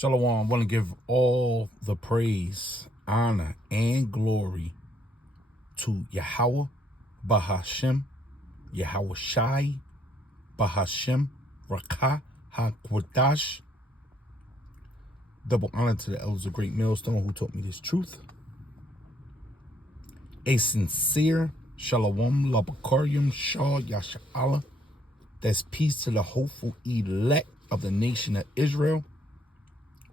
Shalom, I want to give all the praise, honor, and glory to Yahweh, Bahashem, Yahweh Shai, Bahashem, Rakah, HaKwadash. Double honor to the elders of Great Millstone who taught me this truth. A sincere Shalom, Labakarium, Shah, Yasha'Allah. That's peace to the hopeful elect of the nation of Israel,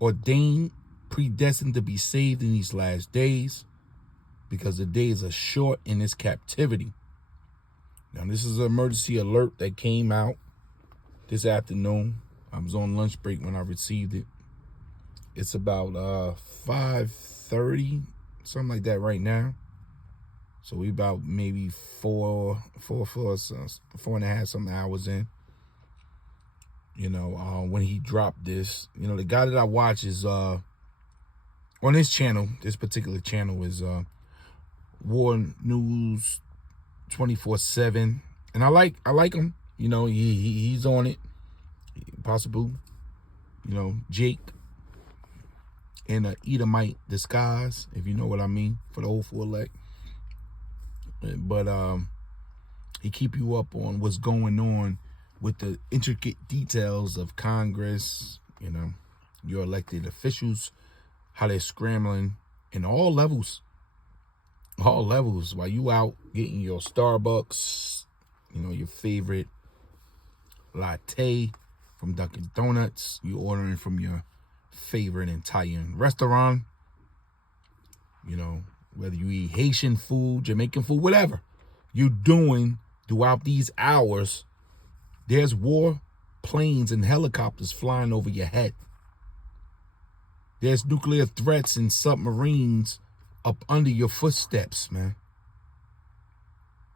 ordained, predestined to be saved in these last days, because the days are short in this captivity. Now, this is an emergency alert that came out this afternoon. I was on lunch break when I received it. It's about 5:30, something like that right now. So we about maybe four and a half something hours in. You know, when he dropped this, you know, the guy that I watch is on this channel. This particular channel is War News 24/7, and I like him. You know, he's on it. Possible, you know, Jake in a Edomite disguise, if you know what I mean, for the hopeful elect. But he keep you up on what's going on with the intricate details of Congress, you know, your elected officials, how they're scrambling in all levels, while you out getting your Starbucks, you know, your favorite latte from Dunkin' Donuts, you ordering from your favorite Italian restaurant, you know, whether you eat Haitian food, Jamaican food, whatever you're doing throughout these hours, there's war planes and helicopters flying over your head. There's nuclear threats and submarines up under your footsteps, man.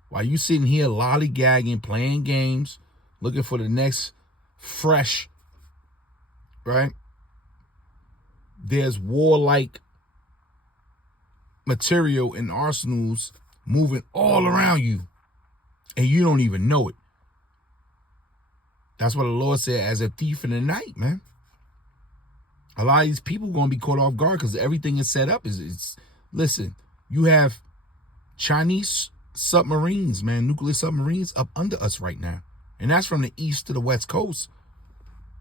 While you sitting here lollygagging, playing games, looking for the next fresh, right? There's warlike material and arsenals moving all around you, and you don't even know it. That's what the Lord said, as a thief in the night, man. A lot of these people are going to be caught off guard because everything is set up. Listen, you have Chinese submarines, man, nuclear submarines up under us right now. And that's from the east to the west coast.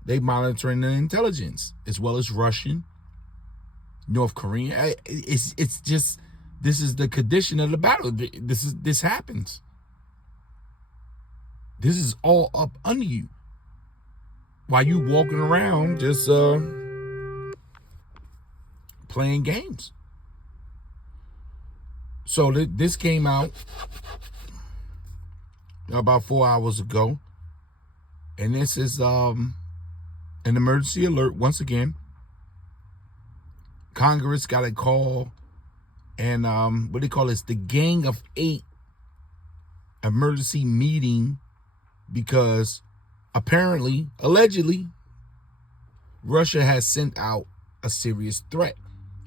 They monitoring the intelligence, as well as Russian, North Korean. It's just, this is the condition of the battle. This happens. This is all up under you, while you walking around just playing games. So this came out about 4 hours ago, and this is an emergency alert once again. Congress got a call, and what they call this, the Gang of Eight emergency meeting, because apparently, allegedly, Russia has sent out a serious threat.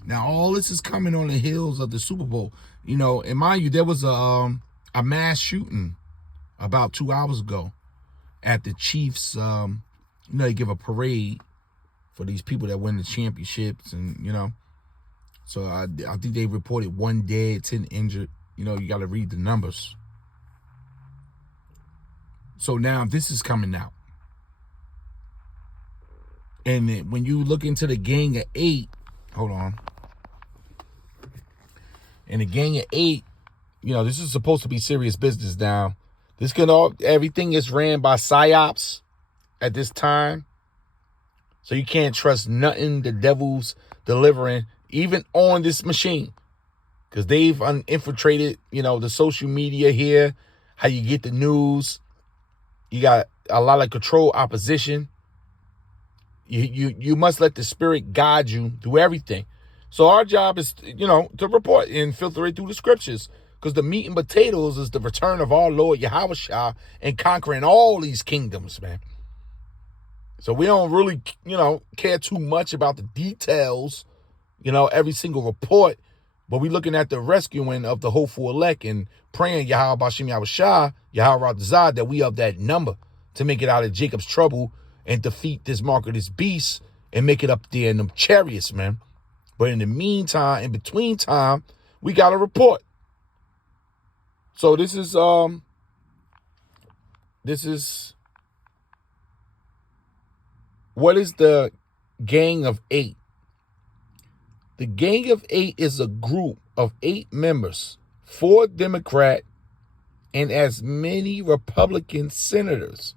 Now, all this is coming on the heels of the Super Bowl. You know, and mind you, there was a mass shooting about 2 hours ago at the Chiefs. You know, they give a parade for these people that win the championships, and, you know. So I think they reported 1 dead, 10 injured. You know, you got to read the numbers. So now this is coming out. And when you look into the Gang of Eight, hold on. And the Gang of Eight, you know, this is supposed to be serious business now. Everything is ran by psyops at this time. So you can't trust nothing the devil's delivering, even on this machine. Because they've infiltrated, you know, the social media here, how you get the news. You got a lot of control opposition. You must let the Spirit guide you through everything. So our job is, you know, to report and filter it through the scriptures, because the meat and potatoes is the return of our Lord Yahweh Shah and conquering all these kingdoms, man. So we don't really, you know, care too much about the details, you know, every single report, but we looking at the rescuing of the hopeful elect and praying Yahweh Bashem Yahweh Shah, Yahweh Radazad, that we of that number to make it out of Jacob's trouble and defeat this mark of this beast and make it up there in them chariots, man. But in the meantime, in between time, we got a report. So this is what is the Gang of Eight? The Gang of Eight is a group of 8 members, 4 Democrat and as many Republican senators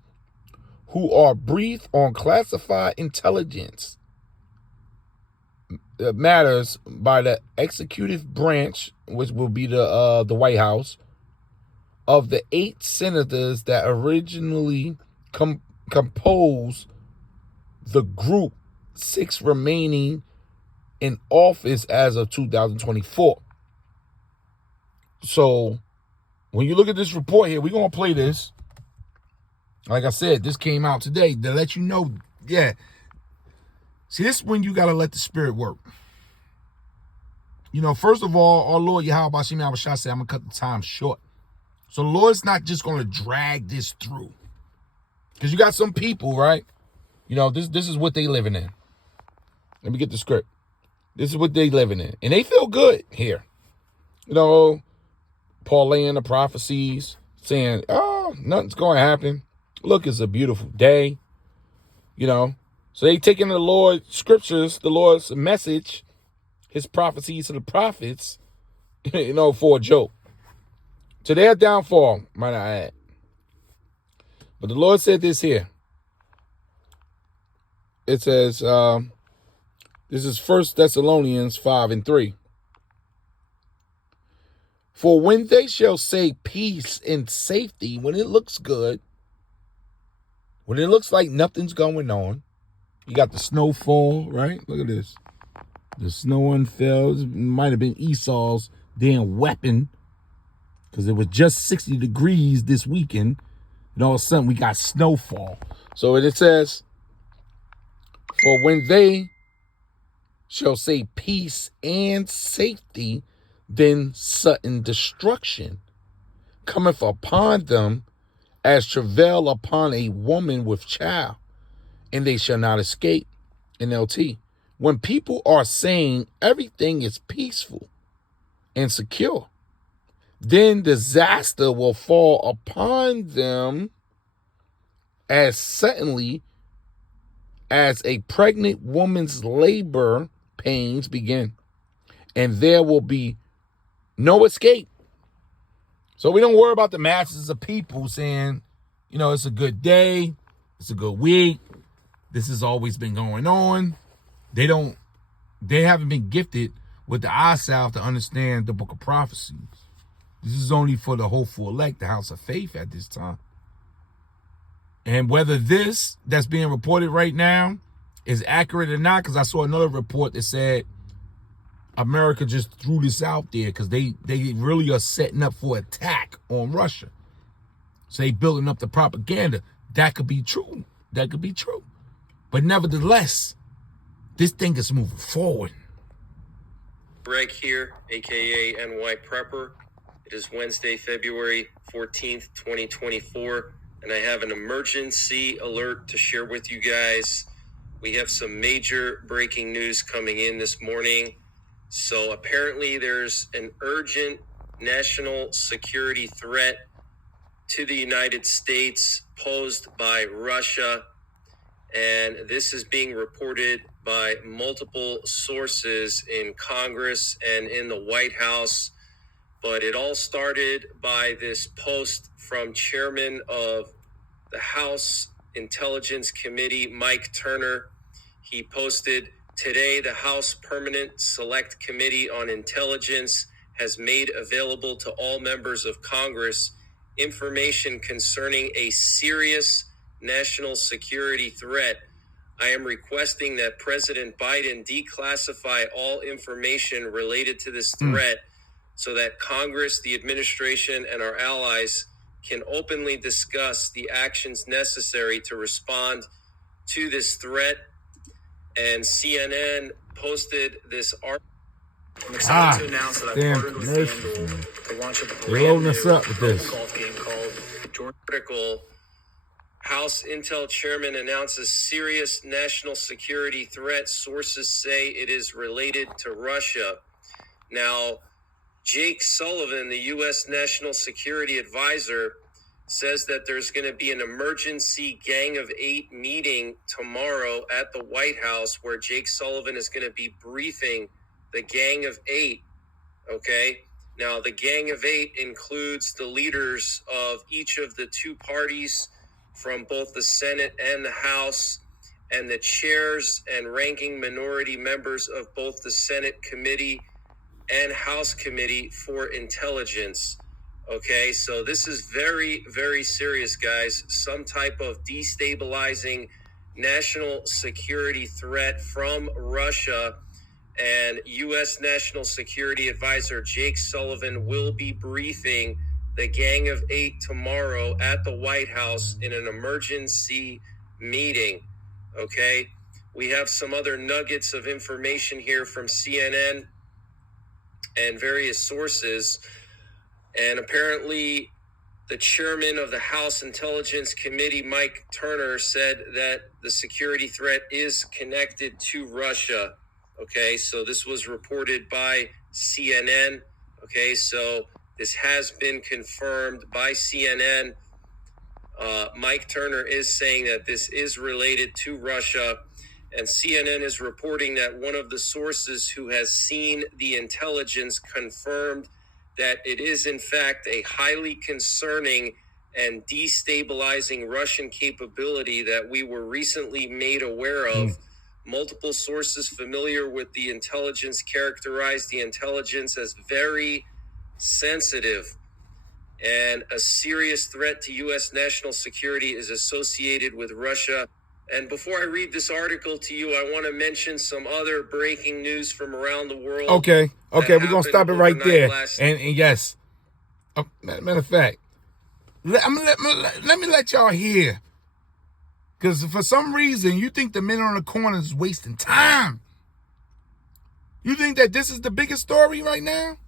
who are briefed on classified intelligence matters by the executive branch, which will be the White House, of the 8 senators that originally compose the group, 6 remaining in office as of 2024. So when you look at this report here, we're going to play this. Like I said, this came out today to let you know, yeah. See, this is when you got to let the spirit work. You know, first of all, our Lord Yahweh Hashem Yahweh Shah said, I'm going to cut the time short. So the Lord's not just going to drag this through. Because you got some people, right? You know, this is what they living in. Let me get the script. This is what they living in. And they feel good here. You know, Paul laying the prophecies, saying, oh, nothing's going to happen. Look, it's a beautiful day. You know, so they taking the Lord's scriptures, the Lord's message, his prophecies to the prophets, you know, for a joke. To their downfall, might I add. But the Lord said this here. It says, this is 1 Thessalonians 5:3. For when they shall say peace and safety, when it looks good, when it looks like nothing's going on, you got the snowfall, right? Look at this. The snow unfell. It might have been Esau's damn weapon, because it was just 60 degrees this weekend, and all of a sudden we got snowfall. So it says, for when they shall say peace and safety, then sudden destruction cometh upon them as travail upon a woman with child, and they shall not escape. NLT. When people are saying everything is peaceful and secure, then disaster will fall upon them as suddenly as a pregnant woman's labor pains begin, and there will be no escape. So we don't worry about the masses of people saying, you know, it's a good day, it's a good week, this has always been going on. They haven't been gifted with the eye salve to understand the book of prophecies. This is only for the hopeful elect, the house of faith at this time. And whether this that's being reported right now is accurate or not, because I saw another report that said America just threw this out there because they really are setting up for attack on Russia. So they building up the propaganda. That could be true. That could be true. But nevertheless, this thing is moving forward. Greg here, aka NY Prepper. It is Wednesday, February 14th, 2024, and I have an emergency alert to share with you guys. We have some major breaking news coming in this morning. So apparently there's an urgent national security threat to the United States posed by Russia, and this is being reported by multiple sources in Congress and in the White House. But it all started by this post from Chairman of the House Intelligence Committee, Mike Turner. He posted, today the House Permanent Select Committee on Intelligence has made available to all members of Congress information concerning a serious national security threat. I am requesting that President Biden declassify all information related to this threat so that Congress, the administration, and our allies can openly discuss the actions necessary to respond to this threat. And CNN posted this article. I'm excited to announce that I've partnered with FanDuel to launch a brand new golf game called Jordan. Article House Intel chairman announces serious national security threat. Sources say it is related to Russia. Now, Jake Sullivan, the U.S. National Security Advisor, says that there's going to be an emergency Gang of Eight meeting tomorrow at the White House where Jake Sullivan is going to be briefing the Gang of Eight. Okay. Now, the Gang of Eight includes the leaders of each of the two parties from both the Senate and the House, and the chairs and ranking minority members of both the Senate Committee and House Committee for Intelligence. Okay, so this is very, very serious, guys. Some type of destabilizing national security threat from Russia. And U.S. National Security Advisor Jake Sullivan will be briefing the Gang of Eight tomorrow at the White House in an emergency meeting. Okay, we have some other nuggets of information here from CNN and various sources. And apparently, the chairman of the House Intelligence Committee, Mike Turner, said that the security threat is connected to Russia. Okay, so this was reported by CNN. Okay, so this has been confirmed by CNN. Mike Turner is saying that this is related to Russia. And CNN is reporting that one of the sources who has seen the intelligence confirmed that it is, in fact, a highly concerning and destabilizing Russian capability that we were recently made aware of. Multiple sources familiar with the intelligence characterized the intelligence as very sensitive, and a serious threat to U.S. national security is associated with Russia. And before I read this article to you, I want to mention some other breaking news from around the world. Okay, we're going to stop it right there. And yes, matter of fact, let me let y'all hear. Because for some reason, you think the men on the corner is wasting time. You think that this is the biggest story right now?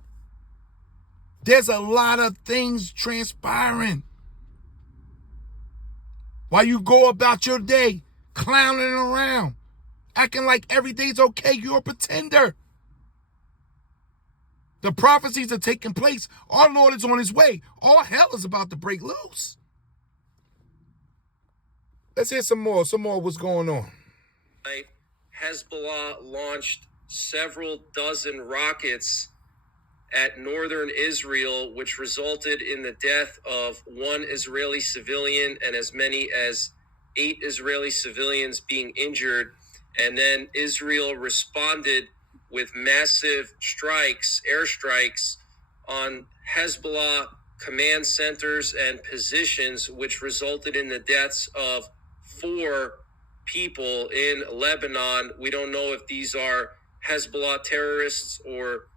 There's a lot of things transpiring. While you go about your day, clowning around, acting like every day's okay, you're a pretender. The prophecies are taking place. Our Lord is on his way. All hell is about to break loose. Let's hear some more what's going on. Hezbollah launched several dozen rockets at northern Israel, which resulted in the death of one Israeli civilian and as many as 8 Israeli civilians being injured. And then Israel responded with massive airstrikes on Hezbollah command centers and positions, which resulted in the deaths of 4 people in Lebanon. We don't know if these are Hezbollah terrorists or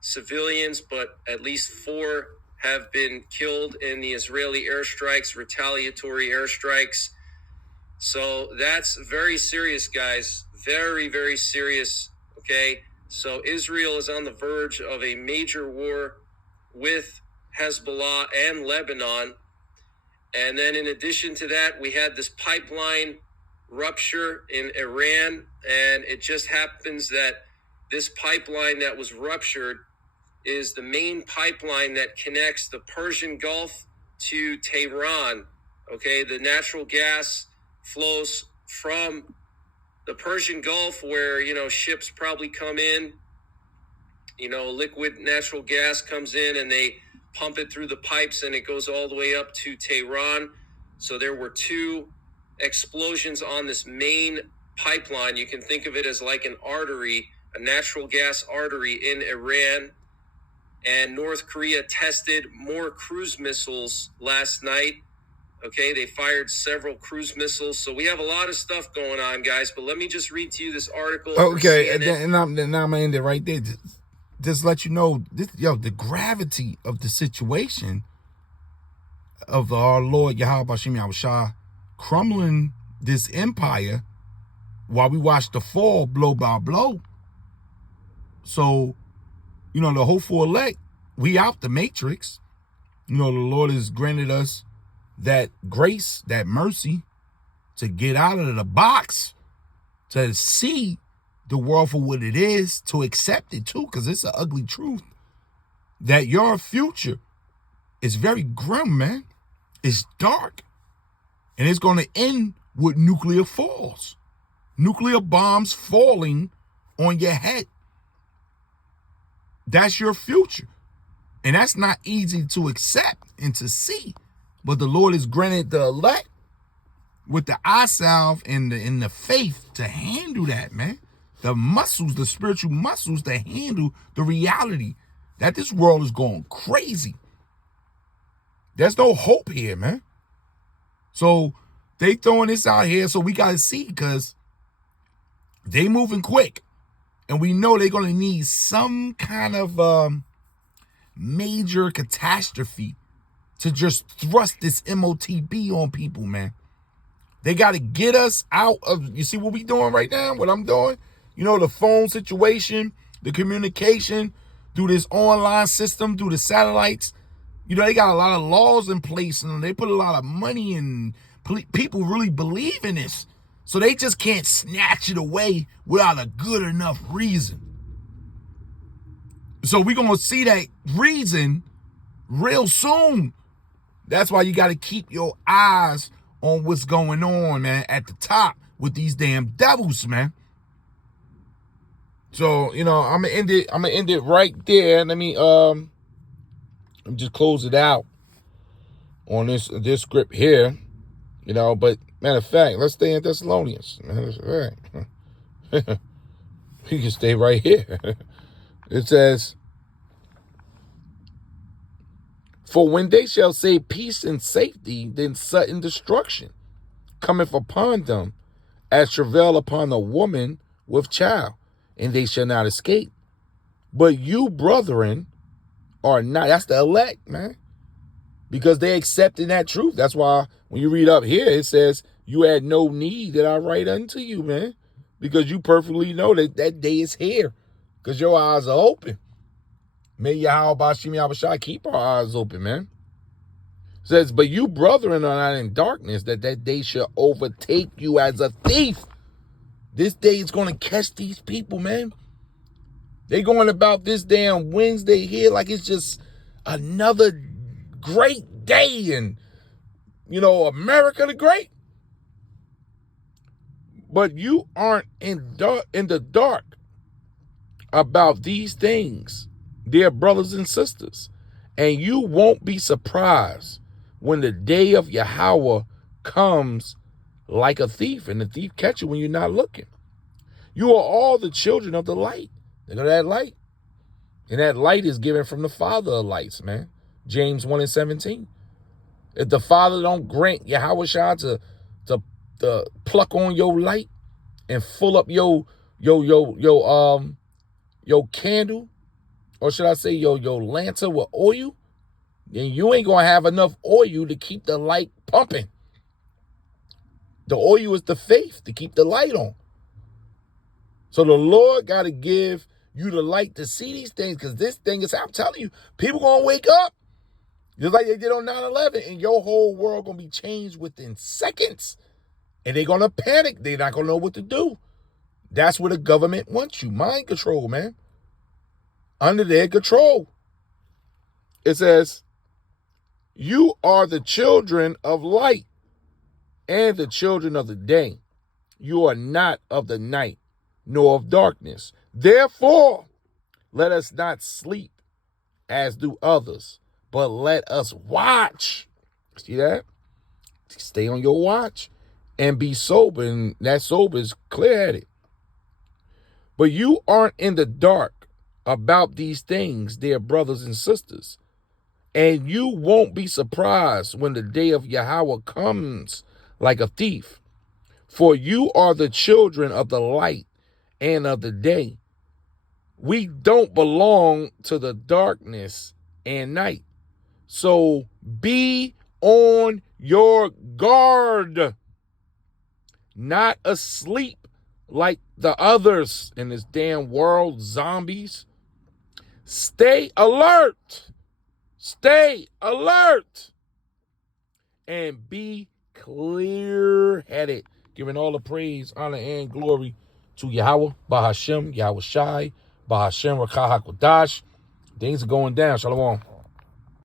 civilians, but at least 4 have been killed in the Israeli airstrikes, retaliatory airstrikes. So that's very serious, guys. Very, very serious. Okay. So Israel is on the verge of a major war with Hezbollah and Lebanon. And then in addition to that, we had this pipeline rupture in Iran. And it just happens that this pipeline that was ruptured is the main pipeline that connects the Persian Gulf to Tehran. Okay, the natural gas flows from the Persian Gulf where, ships probably come in, liquid natural gas comes in and they pump it through the pipes and it goes all the way up to Tehran. So there were 2 explosions on this main pipeline. You can think of it as like an artery, a natural gas artery in Iran. And North Korea tested more cruise missiles last night. Okay, they fired several cruise missiles. So we have a lot of stuff going on, guys. But let me just read to you this article. Okay, and now I'm going to end it right there. Just let you know, the gravity of the situation of our Lord Yahweh Bashim Yahushua crumbling this empire while we watch the fall blow by blow. So, the hopeful elect, we out the matrix. The Lord has granted us that grace, that mercy to get out of the box, to see the world for what it is, to accept it too, because it's an ugly truth that your future is very grim, man. It's dark. And it's going to end with nuclear falls. Nuclear bombs falling on your head. That's your future. And that's not easy to accept and to see. But the Lord has granted the elect with the eye salve and the faith to handle that, man. The muscles, the spiritual muscles to handle the reality that this world is going crazy. There's no hope here, man. So they throwing this out here, so we got to see, because they moving quick. And we know they're going to need some kind of major catastrophe to just thrust this MOTB on people, man. They got to get us out of, you see what we doing right now, what I'm doing? You know, the phone situation, the communication, through this online system, through the satellites. You know, they got a lot of laws in place, and they put a lot of money in. People really believe in this. So they just can't snatch it away without a good enough reason. So we're going to see that reason real soon. That's why you got to keep your eyes on what's going on, man, at the top with these damn devils, man. So, you know, I'm going to end it right there. Let me just close it out on this script here, you know. But matter of fact, let's stay in Thessalonians. Matter of fact, we can stay right here. It says, for when they shall say peace and safety, then sudden destruction cometh upon them, as travail upon a woman with child, and they shall not escape. But you, brethren, are not. That's the elect, man. Because they accepted that truth. That's why when you read up here, it says, you had no need that I write unto you, man. Because you perfectly know that that day is here. Because your eyes are open. May Yahweh Shimi Abashai keep our eyes open, man. It says, but you, brethren, are not in darkness, that day shall overtake you as a thief. This day is going to catch these people, man. They going about this damn Wednesday here like it's just another great day and, you know, America the Great. But you aren't in the dark about these things, dear brothers and sisters. And you won't be surprised when the day of Yahweh comes like a thief, and the thief catch you when you're not looking. You are all the children of the light. Look at that light. And that light is given from the Father of lights, man. James 1:17. If the Father don't grant Yahweh Shah to pluck on your light and fill up your candle, or should I say your lantern with oil, then you ain't gonna have enough oil to keep the light pumping. The oil is the faith to keep the light on. So the Lord got to give you the light to see these things, because this thing is, I'm telling you, people going to wake up just like they did on 9/11, and your whole world going to be changed within seconds, and they're going to panic. They're not going to know what to do. That's where the government wants you. Mind control, man. Under their control. It says, you are the children of light and the children of the day. You are not of the night, nor of darkness. Therefore, let us not sleep as do others, but let us watch. See that? Stay on your watch and be sober. And that sober is clear-headed. But you aren't in the dark about these things, dear brothers and sisters. And you won't be surprised when the day of Yahweh comes like a thief. For you are the children of the light and of the day. We don't belong to the darkness and night. So be on your guard, not asleep like the others in this damn world, zombies. Stay alert. Stay alert. and be clear-headed, giving all the praise, honor, and glory to Yahweh, Bahashem, Yahweh Shai, Bahashem, Rakah HaKodash. Things are going down. Shalom.